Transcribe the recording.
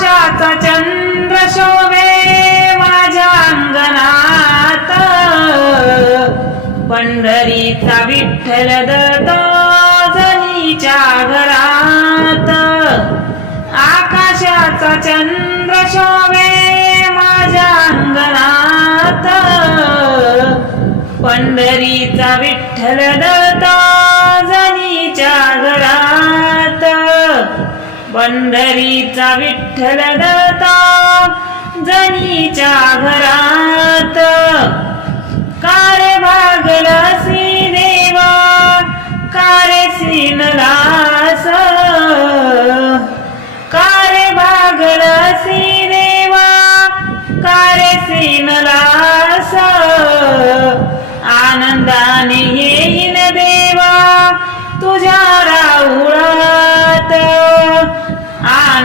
आकाशाचा चंद्र शोभे माझ्या अंगणात, पंढरीचा विठ्ठल दत्त जनीच्या घरात. आकाशाचा चंद्र शोभे माझ्या अंगणात, पंढरीचा विठ्ठल दत्त जनीच्या घरात. पंढरीचा विठ्ठल दत्त जनीच्या घरात. कारे भागलसी देवा कारे सीनलास, कारे भागलसी देवा कारे सीनलास. आनंदाने